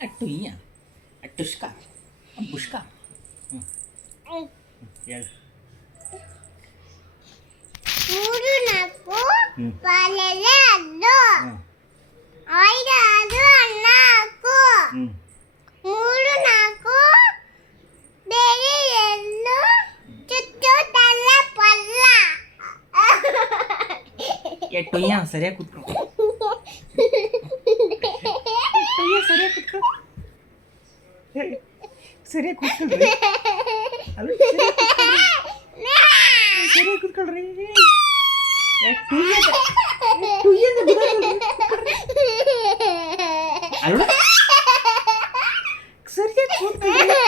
ಅಟ್ಟುಯ್ಯ ಅಟ್ಟುಷ್ಕ ಬುಷ್ಕ ಹೇಳು ಮೂರು ನಾಲ್ಕು ಬಾಳೆಲೆ ಹಣ್ಣು ಐದು ಆರು ಅನ್ನ ಹಾಕು ಮೂರು ನಾಲ್ಕು ಬೇರೆ ಎಳ್ಳು ಚುಚ್ಚು ತಲ್ಲ ಪಲ್ಲ ಎಟ್ಟುಯ್ಯ ಸರಿಯಾಗಿ ಕೂತ್ಕೊ ಎಟ್ಟುಯ್ಯ ಸರಿಯಾಗಿ ಕೂತ್ಕೊ ಸರಿಯಾಗಿ ಕೂತ್ಕೊಳ್ರಿ ಅಲ್ಲ ಸರಿಯಾಗಿ ಕೂತ್ಕೊಳ್ರಿ ಎಟ್ಟುಯ್ಯ ಅಲ್ಲ ಸರಿಯಾಗಿ ಕೂತ್ಕೊಳ್ರಿ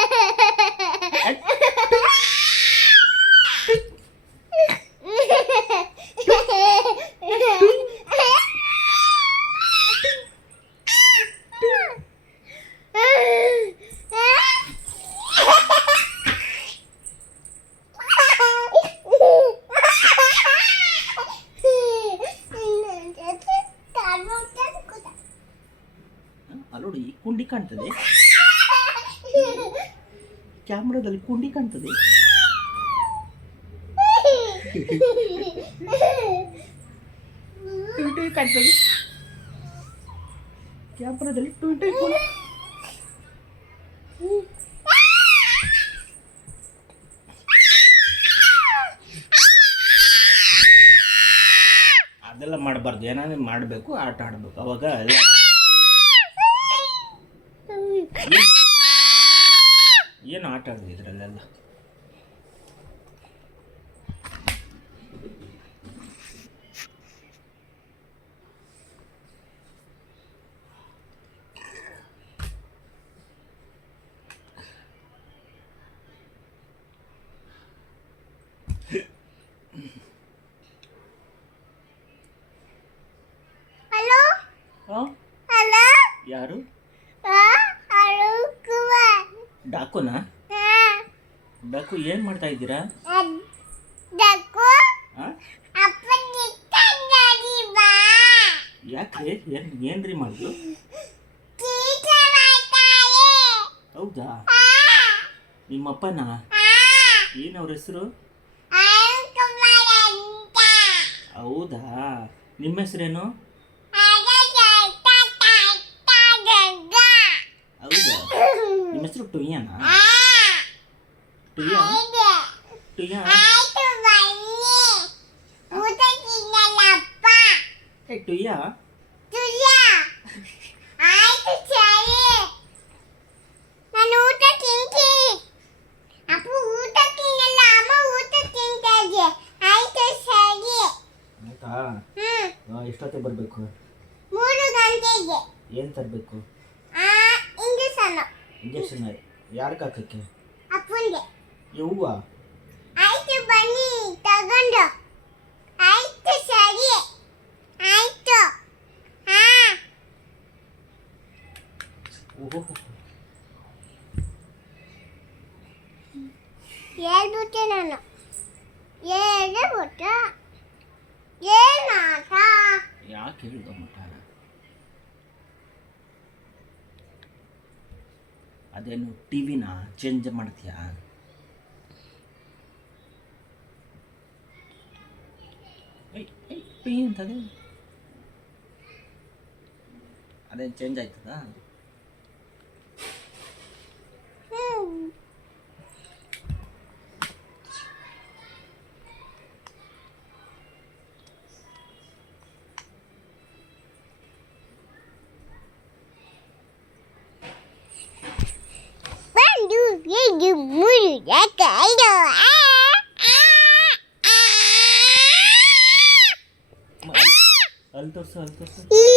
ಅಲ್ಲೋಡಿ ಕುಂಡಿ ಕಾಣ್ತದೆ ಕ್ಯಾಮ್ರಾದಲ್ಲಿ ಕುಂಡಿ ಕಾಣ್ತದೆ ಟುಯ್ ಕಾಣ್ತದೆ ಕ್ಯಾಮ್ರಾದಲ್ಲಿ ಟುಯ್ ಕುಂಡಿ ಅದೆಲ್ಲ ಮಾಡಬಾರ್ದು ಏನಾದ್ರು ಮಾಡಬೇಕು ಆಟ ಆಡಬೇಕು ಅವಾಗ ಎಲ್ಲ ಏನು ಆಟ ಆಡೋದು ಇದರಲ್ಲೆಲ್ಲ ಹಲೋ ಹಲೋ ಯಾರು ಹಲೋ ಕುಮಾರ್ ಡಾಕುನಾ ಡಾಕು ಏನು ಮಾಡ್ತಾ ಇದ್ದೀರಾ ಡಾಕು ಆ? ಅಪ್ಪ ನಿಕ್ಕಂಡಿ ಬಾ ಯಾಕೆ ಏನ್ರಿ ಮಾಡಿದ್ರು ಟೀಚರ್ ಮಾಡ್ತಾರೆ ಹೌದಾ ನಿಮ್ಮಪ್ಪನ ಏನು ಅವ್ರ ಹೆಸರು ಕುಮಾರ್ ಅಂತ ಹೌದಾ ನಿಮ್ಮ ಹೆಸರೇನು ಹೌದಾ ನಿಮ್ಮ ಹೆಸರು ಟುಯ್ಯನಾ ಟುಯ್ಯ ಟುಯ್ಯ ಆಯ್ತು ಬನ್ನಿ ಊಟ ತಿನ್ನಲ್ಲಪ್ಪ ಏ ಟುಯ್ಯ ತುಯ್ಯ ಆಯ್ತು ಸರಿ ನಾನು ಊಟ ತಿಂತೀನಿ ಅಪ್ಪ ಊಟ ತಿನ್ನಲ್ಲ ಅಮ್ಮ ಊಟ ತಿಂತಾ ಇದೆ ಆಯ್ತು ಸರಿ ಆಯ್ತಾ ಎಷ್ಟೊತ್ತಿಗೆ ಬರಬೇಕು 3 ಗಂಟೆಗೆ ಏನು ತರಬೇಕು ಇಂಜೆಕ್ಷನ್ ಯಾರಿಗೆ ಹಾಕಕ್ಕೆ ಅಪ್ಪಂಗೆ ಯವ್ವ ಆಯ್ತು ಬನ್ನಿ ತಗೊಂಡು ಆಯ್ತು ಸರಿ ಆಯ್ತು ಓಹೋ ಹೇಳ್ಬಿಟ್ಟೆ ನಾನು ಹೇಳ್ಬಿಟ್ಟು ಏನಾಟ ಯಾಕೆ ಹೇಳ್ದ ಮಟ ಅದೇನು ಟಿವಿನ ಚೇಂಜ್ ಮಾಡ್ತೀಯಾ ಪಿ ಅಂತದೆ ಅದೇನು ಚೇಂಜ್ ಆಯ್ತದಾ ಇದು ಮೂರು ಯಾಕೆ ಐದು ಅಲ್ಲಿ ತೋರ್ಸು ಈ